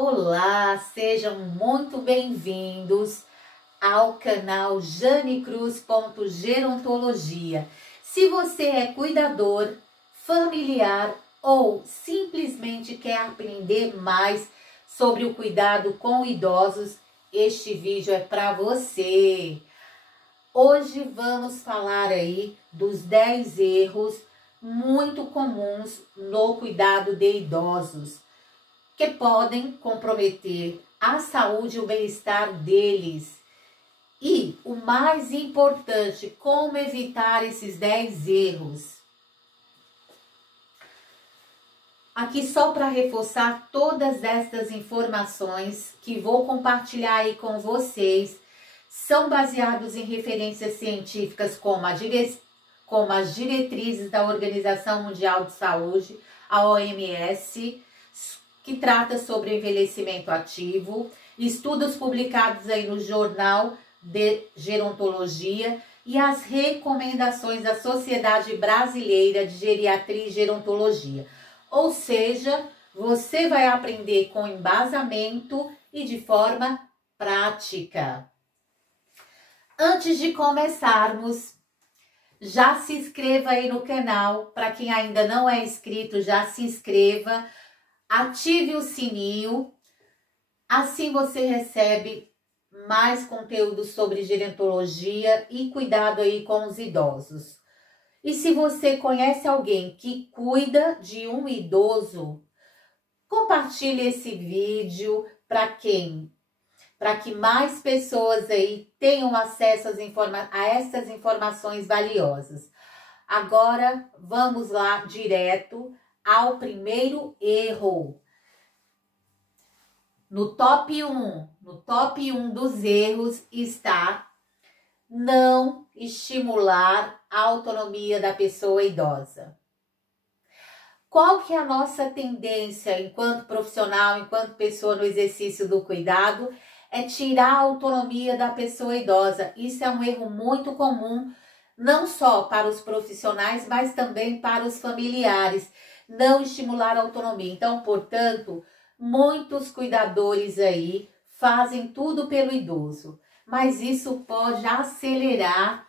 Olá, sejam muito bem-vindos ao canal janecruz.gerontologia. Se você é cuidador, familiar ou simplesmente quer aprender mais sobre o cuidado com idosos, este vídeo é para você. Hoje vamos falar aí dos 10 erros muito comuns no cuidado de idosos, que podem comprometer a saúde e o bem-estar deles. E o mais importante, como evitar esses 10 erros. Aqui só para reforçar todas estas informações que vou compartilhar aí com vocês, são baseados em referências científicas como as diretrizes da Organização Mundial de Saúde, a OMS, que trata sobre envelhecimento ativo, estudos publicados aí no Jornal de Gerontologia e as recomendações da Sociedade Brasileira de Geriatria e Gerontologia. Ou seja, você vai aprender com embasamento e de forma prática. Antes de começarmos, já se inscreva aí no canal. Para quem ainda não é inscrito, já se inscreva. Ative o sininho, assim você recebe mais conteúdo sobre gerontologia e cuidado aí com os idosos. E se você conhece alguém que cuida de um idoso, compartilhe esse vídeo para quem? Para que mais pessoas aí tenham acesso a essas informações valiosas. Agora vamos lá direto ao primeiro erro. No top 1 dos erros está não estimular a autonomia da pessoa idosa. Qual que é a nossa tendência enquanto profissional, enquanto pessoa no exercício do cuidado? É tirar a autonomia da pessoa idosa. Isso é um erro muito comum, não só para os profissionais, mas também para os familiares. Não estimular a autonomia. Então, portanto, muitos cuidadores aí fazem tudo pelo idoso, mas isso pode acelerar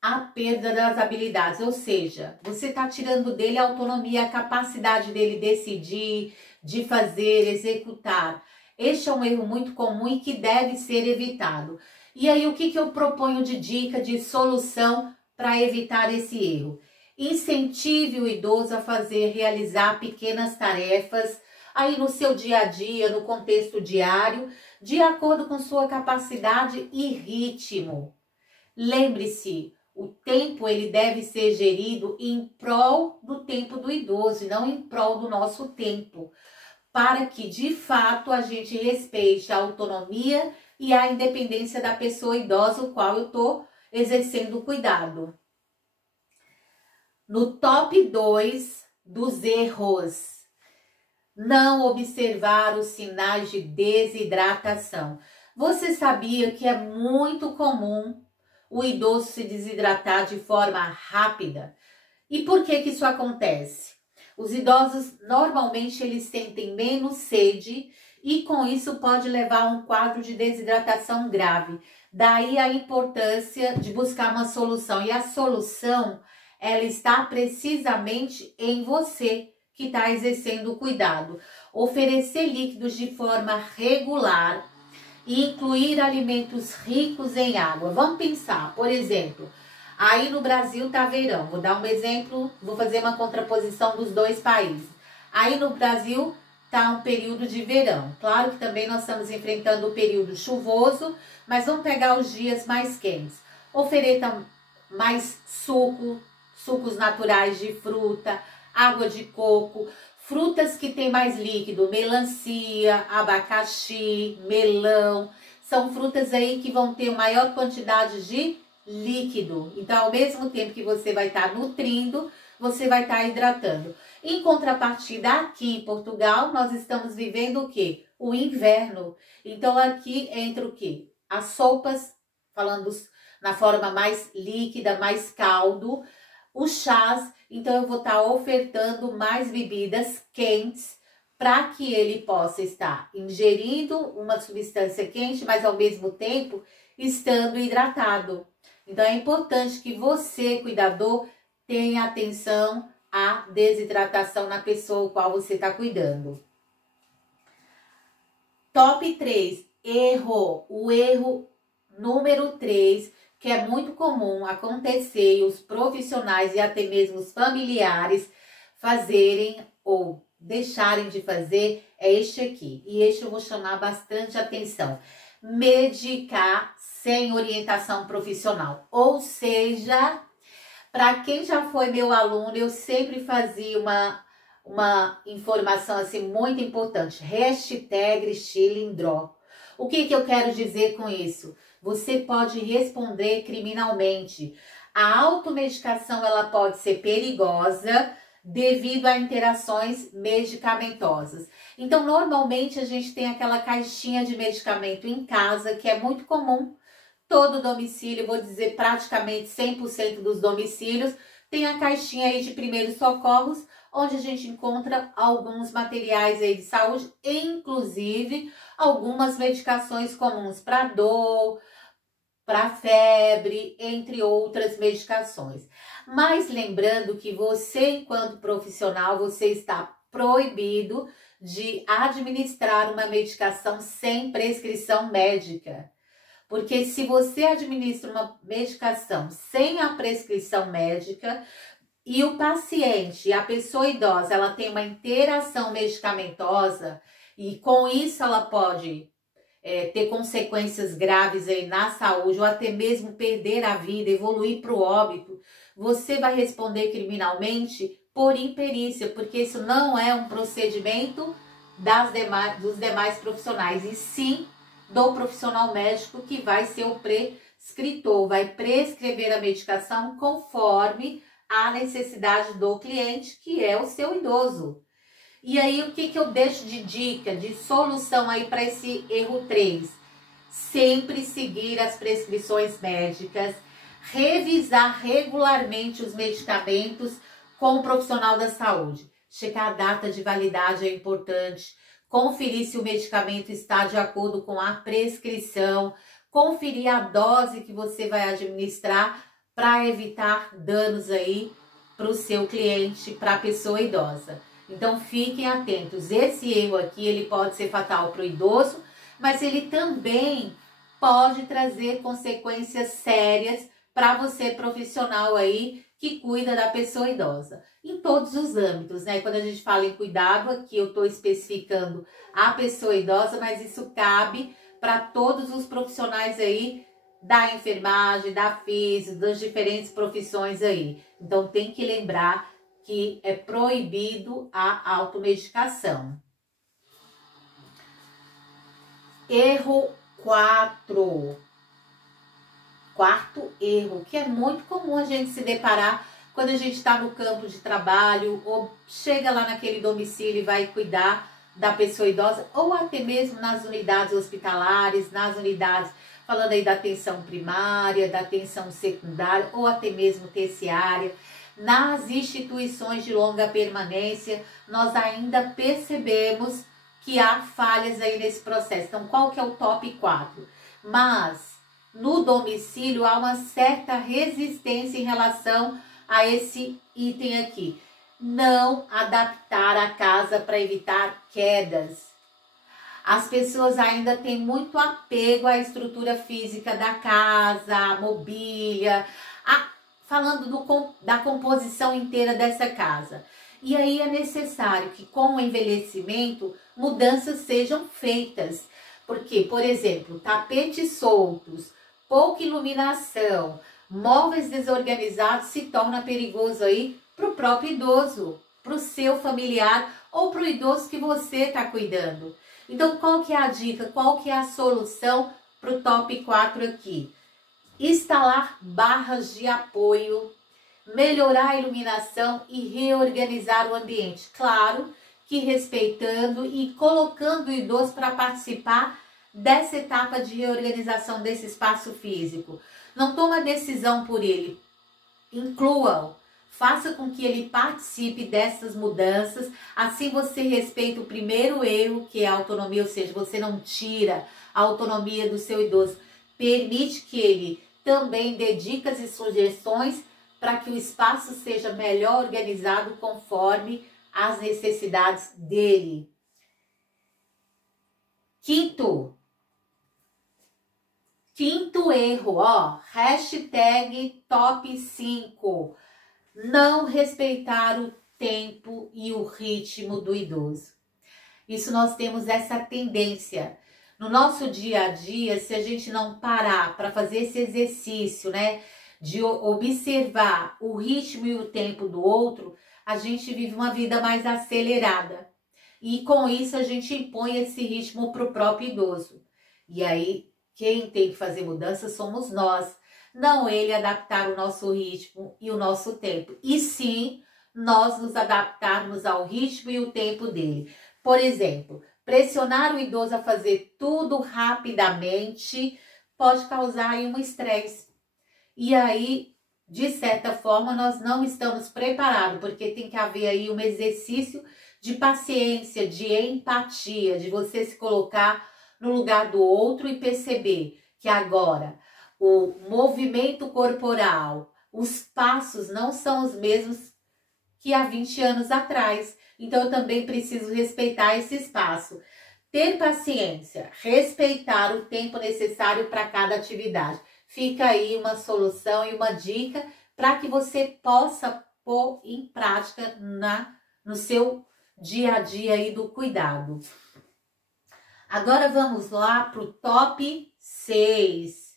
a perda das habilidades, ou seja, você está tirando dele a autonomia, a capacidade dele decidir, de fazer, executar. Este é um erro muito comum e que deve ser evitado. E aí, o que eu proponho de dica, de solução para evitar esse erro? Incentive o idoso a realizar pequenas tarefas aí no seu dia a dia, no contexto diário, de acordo com sua capacidade e ritmo. Lembre-se, o tempo ele deve ser gerido em prol do tempo do idoso e não em prol do nosso tempo, para que de fato a gente respeite a autonomia e a independência da pessoa idosa, o qual eu estou exercendo o cuidado. No top 2 dos erros, não observar os sinais de desidratação. Você sabia que é muito comum o idoso se desidratar de forma rápida? E por que isso acontece? Os idosos normalmente eles sentem menos sede e com isso pode levar a um quadro de desidratação grave. Daí a importância de buscar uma solução. E a solução, ela está precisamente em você que está exercendo o cuidado. Oferecer líquidos de forma regular e incluir alimentos ricos em água. Vamos pensar, por exemplo, aí no Brasil tá verão. Vou dar um exemplo, vou fazer uma contraposição dos dois países. Aí no Brasil tá um período de verão. Claro que também nós estamos enfrentando o período chuvoso, mas vamos pegar os dias mais quentes. Ofereça mais sucos naturais de fruta, água de coco, frutas que tem mais líquido, melancia, abacaxi, melão, são frutas aí que vão ter maior quantidade de líquido. Então, ao mesmo tempo que você vai estar nutrindo, você vai estar hidratando. Em contrapartida, aqui em Portugal, nós estamos vivendo o quê? O inverno. Então, aqui entra o quê? As sopas, falando na forma mais líquida, mais caldo, os chás. Então, eu vou estar ofertando mais bebidas quentes para que ele possa estar ingerindo uma substância quente, mas ao mesmo tempo estando hidratado. Então é importante que você, cuidador, tenha atenção à desidratação na pessoa com qual você está cuidando. Top 3, erro. O erro número 3, que é muito comum acontecer e os profissionais e até mesmo os familiares fazerem ou deixarem de fazer, é este aqui. E este eu vou chamar bastante atenção. Medicar sem orientação profissional. Ou seja, para quem já foi meu aluno, eu sempre fazia uma informação assim muito importante. Hashtag Chilindró. O que eu quero dizer com isso? Você pode responder criminalmente. A automedicação ela pode ser perigosa devido a interações medicamentosas. Então, normalmente a gente tem aquela caixinha de medicamento em casa, que é muito comum. Todo domicílio, vou dizer praticamente 100% dos domicílios, tem a caixinha aí de primeiros socorros, onde a gente encontra alguns materiais aí de saúde, inclusive algumas medicações comuns para dor, para febre, entre outras medicações. Mas lembrando que você, enquanto profissional, você está proibido de administrar uma medicação sem prescrição médica. Porque se você administra uma medicação sem a prescrição médica e o paciente, a pessoa idosa, ela tem uma interação medicamentosa e com isso ela pode ter consequências graves aí na saúde ou até mesmo perder a vida, evoluir para o óbito, você vai responder criminalmente por imperícia, porque isso não é um procedimento dos demais profissionais, e sim do profissional médico que vai ser o prescritor, vai prescrever a medicação conforme a necessidade do cliente, que é o seu idoso. E aí, o que eu deixo de dica, de solução aí para esse erro 3? Sempre seguir as prescrições médicas, revisar regularmente os medicamentos com o profissional da saúde. Checar a data de validade é importante, conferir se o medicamento está de acordo com a prescrição, conferir a dose que você vai administrar para evitar danos aí para o seu cliente, para a pessoa idosa. Então fiquem atentos, esse erro aqui ele pode ser fatal para o idoso, mas ele também pode trazer consequências sérias para você profissional aí que cuida da pessoa idosa. Em todos os âmbitos, né? Quando a gente fala em cuidado, aqui eu estou especificando a pessoa idosa, mas isso cabe para todos os profissionais aí da enfermagem, da física, das diferentes profissões aí. Então tem que lembrar que é proibido a automedicação. Erro 4. Quarto erro, que é muito comum a gente se deparar quando a gente está no campo de trabalho ou chega lá naquele domicílio e vai cuidar da pessoa idosa, ou até mesmo nas unidades hospitalares, nas unidades, falando aí da atenção primária, da atenção secundária ou até mesmo terciária. Nas instituições de longa permanência, nós ainda percebemos que há falhas aí nesse processo. Então, qual que é o top 4? Mas, no domicílio, há uma certa resistência em relação a esse item aqui. Não adaptar a casa para evitar quedas. As pessoas ainda têm muito apego à estrutura física da casa, à mobília, falando da composição inteira dessa casa. E aí é necessário que com o envelhecimento mudanças sejam feitas. Porque, por exemplo, tapetes soltos, pouca iluminação, móveis desorganizados se torna perigoso aí para o próprio idoso, para o seu familiar ou para o idoso que você está cuidando. Então, qual que é a dica? Qual que é a solução para o top 4 aqui? Instalar barras de apoio, melhorar a iluminação e reorganizar o ambiente. Claro que respeitando e colocando o idoso para participar dessa etapa de reorganização desse espaço físico. Não toma decisão por ele. Incluam, faça com que ele participe dessas mudanças, assim você respeita o primeiro erro, que é a autonomia, ou seja, você não tira a autonomia do seu idoso, permite que ele também dê dicas e sugestões para que o espaço seja melhor organizado conforme as necessidades dele. Quinto erro, ó, hashtag top 5, não respeitar o tempo e o ritmo do idoso. Isso nós temos essa tendência. No nosso dia a dia, se a gente não parar para fazer esse exercício, né, de observar o ritmo e o tempo do outro, a gente vive uma vida mais acelerada. E com isso a gente impõe esse ritmo para o próprio idoso. E aí, quem tem que fazer mudança somos nós. Não ele adaptar o nosso ritmo e o nosso tempo. E sim, nós nos adaptarmos ao ritmo e o tempo dele. Por exemplo, pressionar o idoso a fazer tudo rapidamente pode causar aí um estresse. E aí, de certa forma, nós não estamos preparados, porque tem que haver aí um exercício de paciência, de empatia, de você se colocar no lugar do outro e perceber que agora o movimento corporal, os passos não são os mesmos que há 20 anos atrás. Então, eu também preciso respeitar esse espaço. Ter paciência, respeitar o tempo necessário para cada atividade. Fica aí uma solução e uma dica para que você possa pôr em prática no seu dia a dia aí do cuidado. Agora vamos lá para o top 6.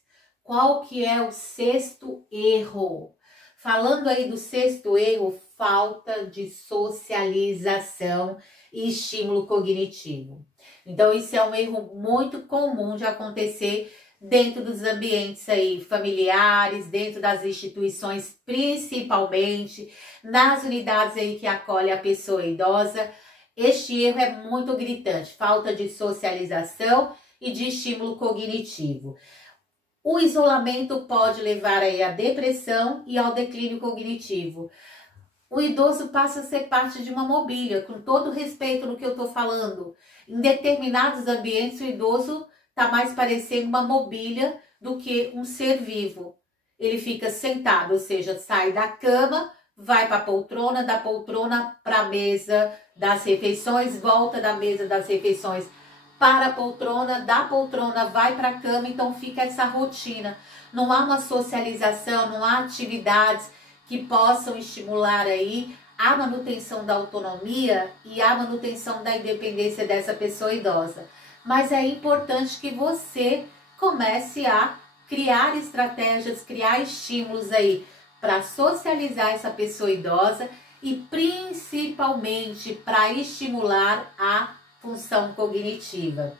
Qual que é o sexto erro? Falando aí do sexto erro, falta de socialização e estímulo cognitivo. Então, isso é um erro muito comum de acontecer dentro dos ambientes aí familiares, dentro das instituições, principalmente nas unidades aí que acolhe a pessoa idosa. Este erro é muito gritante, falta de socialização e de estímulo cognitivo. O isolamento pode levar aí à depressão e ao declínio cognitivo. O idoso passa a ser parte de uma mobília, com todo respeito no que eu estou falando. Em determinados ambientes, o idoso está mais parecendo uma mobília do que um ser vivo. Ele fica sentado, ou seja, sai da cama, vai para a poltrona, da poltrona para a mesa das refeições, volta da mesa das refeições para a poltrona, da poltrona vai para a cama, então fica essa rotina. Não há uma socialização, não há atividades que possam estimular aí a manutenção da autonomia e a manutenção da independência dessa pessoa idosa. Mas é importante que você comece a criar estratégias, criar estímulos aí para socializar essa pessoa idosa e principalmente para estimular a função cognitiva.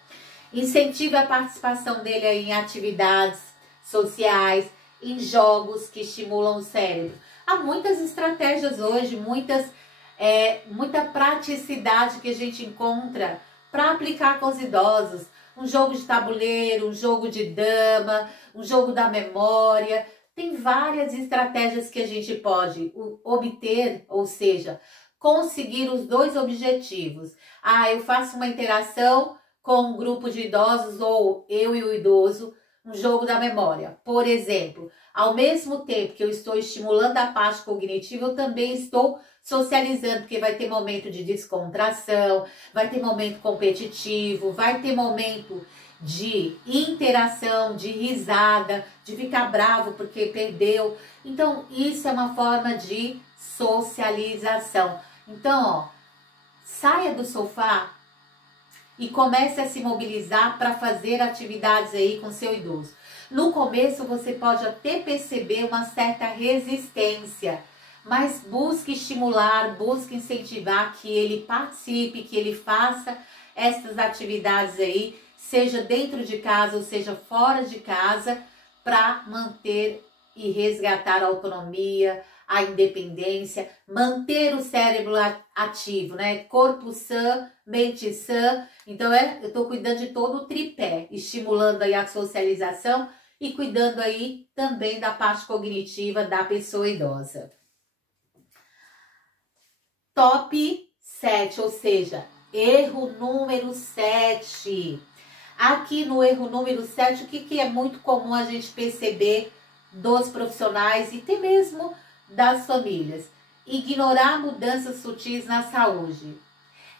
Incentive a participação dele aí em atividades sociais, em jogos que estimulam o cérebro. Há muitas estratégias hoje, muita praticidade que a gente encontra para aplicar com os idosos. Um jogo de tabuleiro, um jogo de dama, um jogo da memória. Tem várias estratégias que a gente pode obter, ou seja, conseguir os dois objetivos. Eu faço uma interação com um grupo de idosos ou eu e o idoso, um jogo da memória. Por exemplo, ao mesmo tempo que eu estou estimulando a parte cognitiva, eu também estou socializando, porque vai ter momento de descontração, vai ter momento competitivo, vai ter momento de interação, de risada, de ficar bravo porque perdeu. Então, isso é uma forma de socialização. Então, ó, saia do sofá e comece a se mobilizar para fazer atividades aí com seu idoso. No começo você pode até perceber uma certa resistência, mas busque estimular, busque incentivar que ele participe, que ele faça essas atividades aí, seja dentro de casa ou seja fora de casa, para manter e resgatar a autonomia, a independência, manter o cérebro ativo, né? Corpo sã, mente sã. Então, eu estou cuidando de todo o tripé, estimulando aí a socialização e cuidando aí também da parte cognitiva da pessoa idosa. Top 7, ou seja, erro número 7. Aqui no erro número 7, o que é muito comum a gente perceber dos profissionais e até mesmo das famílias? Ignorar mudanças sutis na saúde.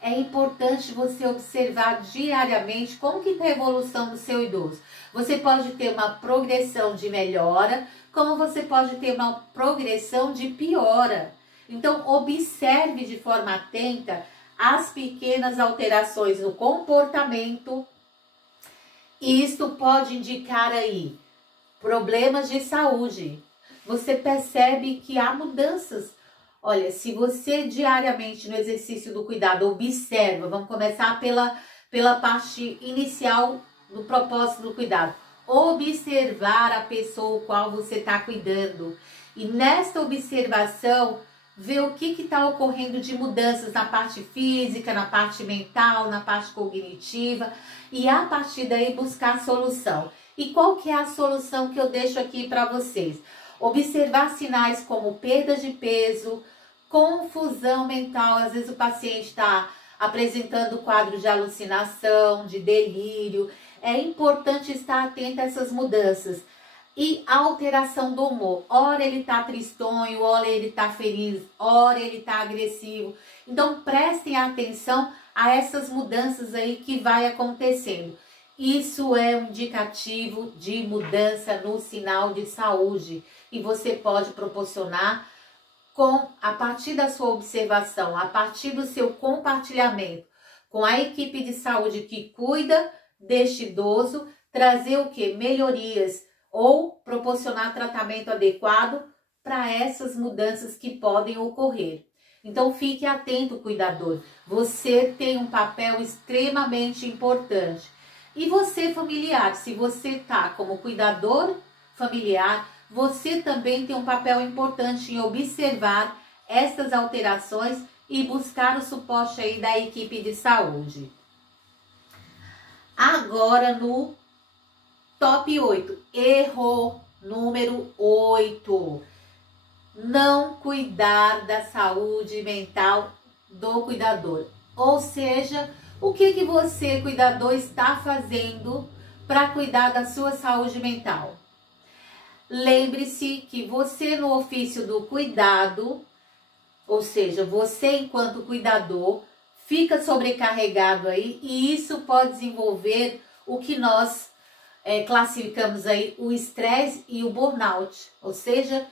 É importante você observar diariamente como que está a evolução do seu idoso. Você pode ter uma progressão de melhora, como você pode ter uma progressão de piora. Então, observe de forma atenta as pequenas alterações no comportamento. Isto pode indicar aí problemas de saúde. Você percebe que há mudanças. Olha, se você diariamente no exercício do cuidado observa, vamos começar pela parte inicial do propósito do cuidado. Observar a pessoa com qual você está cuidando. E nesta observação, ver o que está ocorrendo de mudanças na parte física, na parte mental, na parte cognitiva. E a partir daí buscar a solução. E qual que é a solução que eu deixo aqui para vocês? Observar sinais como perda de peso, confusão mental. Às vezes o paciente está apresentando quadro de alucinação, de delírio. É importante estar atento a essas mudanças. E alteração do humor. Ora ele está tristonho, ora ele está feliz, ora ele está agressivo. Então prestem atenção a essas mudanças aí que vai acontecendo. Isso é um indicativo de mudança no sinal de saúde. E você pode proporcionar a partir da sua observação, a partir do seu compartilhamento com a equipe de saúde que cuida deste idoso, trazer o que? Melhorias ou proporcionar tratamento adequado para essas mudanças que podem ocorrer. Então fique atento, cuidador. Você tem um papel extremamente importante. E você, familiar, se você está como cuidador familiar, você também tem um papel importante em observar essas alterações e buscar o suporte aí da equipe de saúde. Agora no top 8, erro número 8. Não cuidar da saúde mental do cuidador. Ou seja, o que você, cuidador, está fazendo para cuidar da sua saúde mental? Lembre-se que você no ofício do cuidado, ou seja, você enquanto cuidador, fica sobrecarregado aí e isso pode desenvolver o que nós classificamos aí o estresse e o burnout. Ou seja,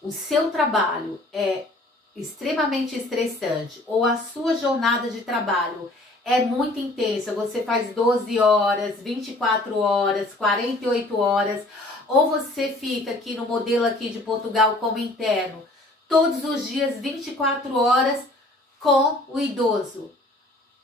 o seu trabalho é extremamente estressante ou a sua jornada de trabalho é muito intensa, você faz 12 horas, 24 horas, 48 horas, ou você fica aqui no modelo aqui de Portugal como interno, todos os dias 24 horas com o idoso.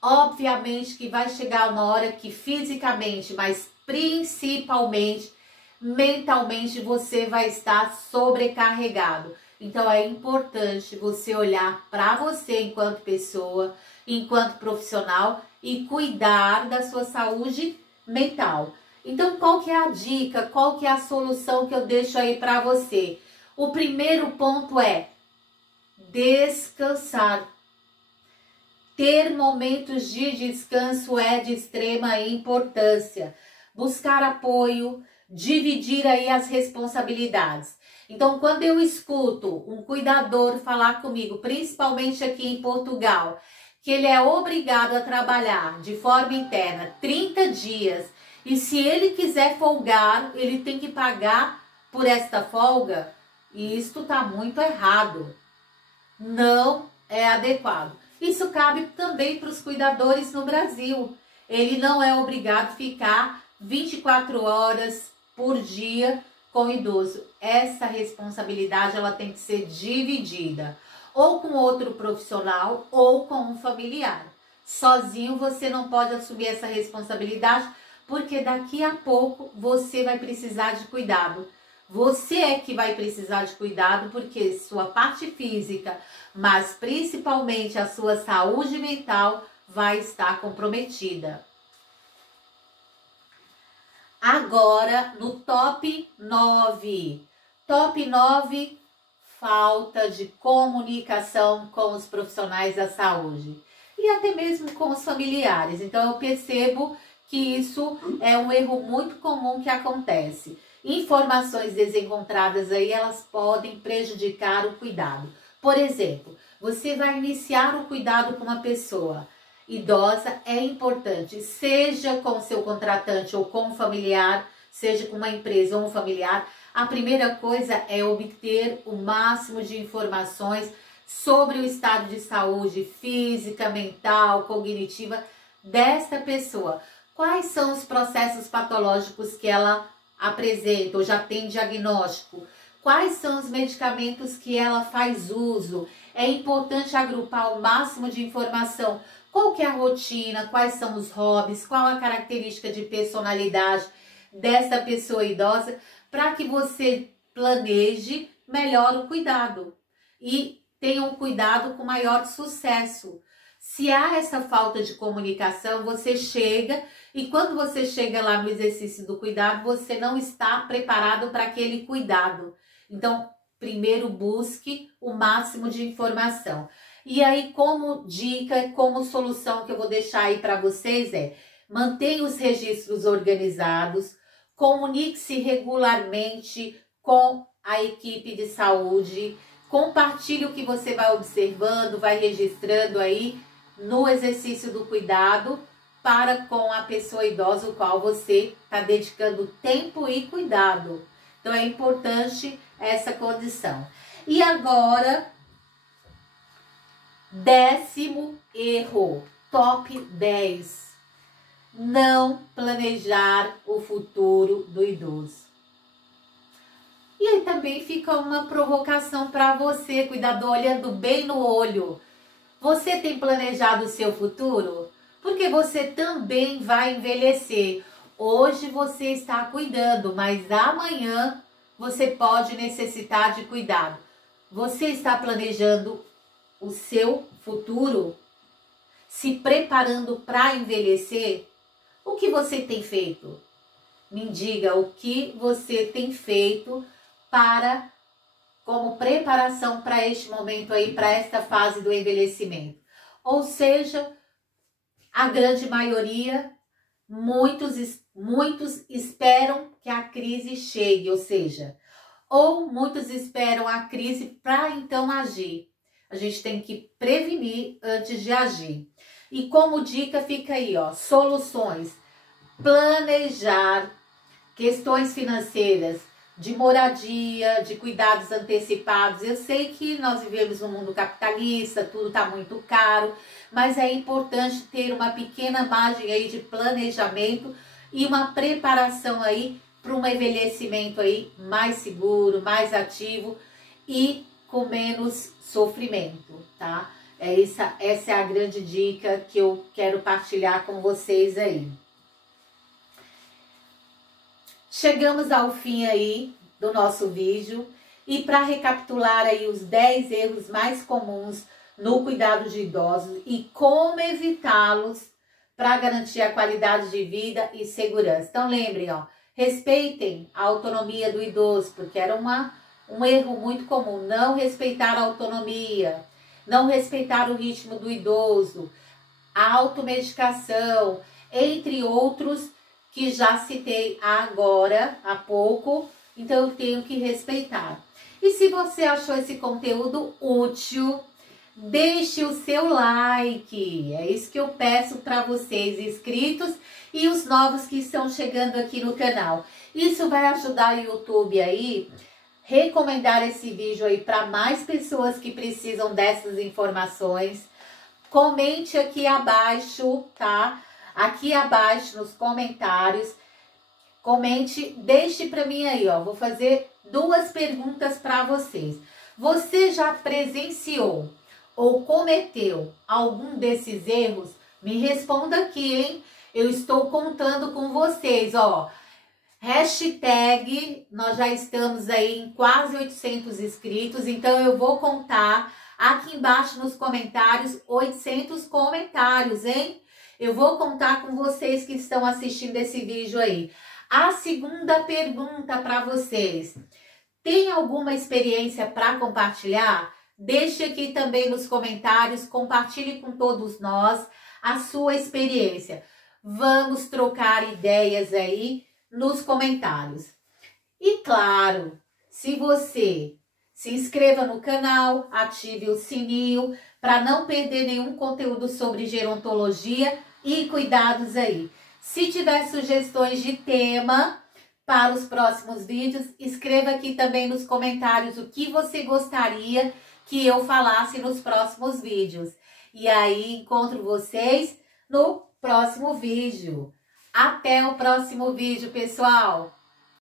Obviamente que vai chegar uma hora que fisicamente, mas principalmente mentalmente você vai estar sobrecarregado. Então é importante você olhar para você enquanto pessoa, enquanto profissional e cuidar da sua saúde mental. Então qual que é a dica, qual que é a solução que eu deixo aí para você? O primeiro ponto é descansar. Ter momentos de descanso é de extrema importância. Buscar apoio, dividir aí as responsabilidades. Então, quando eu escuto um cuidador falar comigo, principalmente aqui em Portugal, que ele é obrigado a trabalhar de forma interna 30 dias e se ele quiser folgar, ele tem que pagar por esta folga, e isto está muito errado. Não é adequado. Isso cabe também para os cuidadores no Brasil. Ele não é obrigado a ficar 24 horas por dia com o idoso. Essa responsabilidade ela tem que ser dividida ou com outro profissional ou com um familiar. Sozinho você não pode assumir essa responsabilidade porque daqui a pouco você vai precisar de cuidado. Você é que vai precisar de cuidado porque sua parte física, mas principalmente a sua saúde mental vai estar comprometida. Agora, no top 9. Top 9, falta de comunicação com os profissionais da saúde e até mesmo com os familiares. Então eu percebo que isso é um erro muito comum que acontece. Informações desencontradas aí, elas podem prejudicar o cuidado. Por exemplo, você vai iniciar o cuidado com uma pessoa idosa, é importante, seja com seu contratante ou com um familiar, seja com uma empresa ou um familiar, a primeira coisa é obter o máximo de informações sobre o estado de saúde física, mental, cognitiva desta pessoa. Quais são os processos patológicos que ela apresenta ou já tem diagnóstico? Quais são os medicamentos que ela faz uso? É importante agrupar o máximo de informação. Qual que é a rotina? Quais são os hobbies? Qual a característica de personalidade dessa pessoa idosa? Para que você planeje melhor o cuidado e tenha um cuidado com maior sucesso. Se há essa falta de comunicação, você chega e quando você chega lá no exercício do cuidado, você não está preparado para aquele cuidado. Então, primeiro busque o máximo de informação. E aí, como dica, como solução que eu vou deixar aí para vocês mantenha os registros organizados, comunique-se regularmente com a equipe de saúde, compartilhe o que você vai observando, vai registrando aí no exercício do cuidado para com a pessoa idosa, o qual você está dedicando tempo e cuidado. Então é importante essa condição. E agora, 10º erro, top 10. Não planejar o futuro do idoso. E aí também fica uma provocação para você, cuidador, olhando bem no olho. Você tem planejado o seu futuro? Porque você também vai envelhecer. Hoje você está cuidando, mas amanhã você pode necessitar de cuidado. Você está planejando o seu futuro? Se preparando para envelhecer? O que você tem feito? Me diga o que você tem feito como preparação para este momento aí, para esta fase do envelhecimento. Ou seja, a grande maioria, muitos esperam que a crise chegue, ou muitos esperam a crise para então agir. A gente tem que prevenir antes de agir. E como dica fica aí, soluções. Planejar questões financeiras, de moradia, de cuidados antecipados. Eu sei que nós vivemos num mundo capitalista, tudo está muito caro, mas é importante ter uma pequena margem aí de planejamento e uma preparação aí para um envelhecimento aí mais seguro, mais ativo e com menos sofrimento, tá? Essa é a grande dica que eu quero partilhar com vocês aí. Chegamos ao fim aí do nosso vídeo e para recapitular aí os 10 erros mais comuns no cuidado de idosos e como evitá-los para garantir a qualidade de vida e segurança. Então lembrem, respeitem a autonomia do idoso, porque era um erro muito comum, não respeitar a autonomia, não respeitar o ritmo do idoso, a automedicação, entre outros que já citei agora, há pouco, então eu tenho que respeitar. E se você achou esse conteúdo útil, deixe o seu like, é isso que eu peço para vocês inscritos e os novos que estão chegando aqui no canal. Isso vai ajudar o YouTube aí, recomendar esse vídeo aí para mais pessoas que precisam dessas informações. Comente aqui abaixo, tá? Aqui abaixo nos comentários, comente, deixe para mim aí, vou fazer 2 perguntas para vocês. Você já presenciou ou cometeu algum desses erros? Me responda aqui, hein? Eu estou contando com vocês, Hashtag, nós já estamos aí em quase 800 inscritos, então eu vou contar aqui embaixo nos comentários 800 comentários, hein? Eu vou contar com vocês que estão assistindo esse vídeo aí. A segunda pergunta para vocês. Tem alguma experiência para compartilhar? Deixe aqui também nos comentários, compartilhe com todos nós a sua experiência. Vamos trocar ideias aí nos comentários. E claro, se você se inscreva no canal, ative o sininho para não perder nenhum conteúdo sobre gerontologia e cuidados aí. Se tiver sugestões de tema para os próximos vídeos, escreva aqui também nos comentários o que você gostaria que eu falasse nos próximos vídeos. E aí encontro vocês no próximo vídeo. Até o próximo vídeo, pessoal!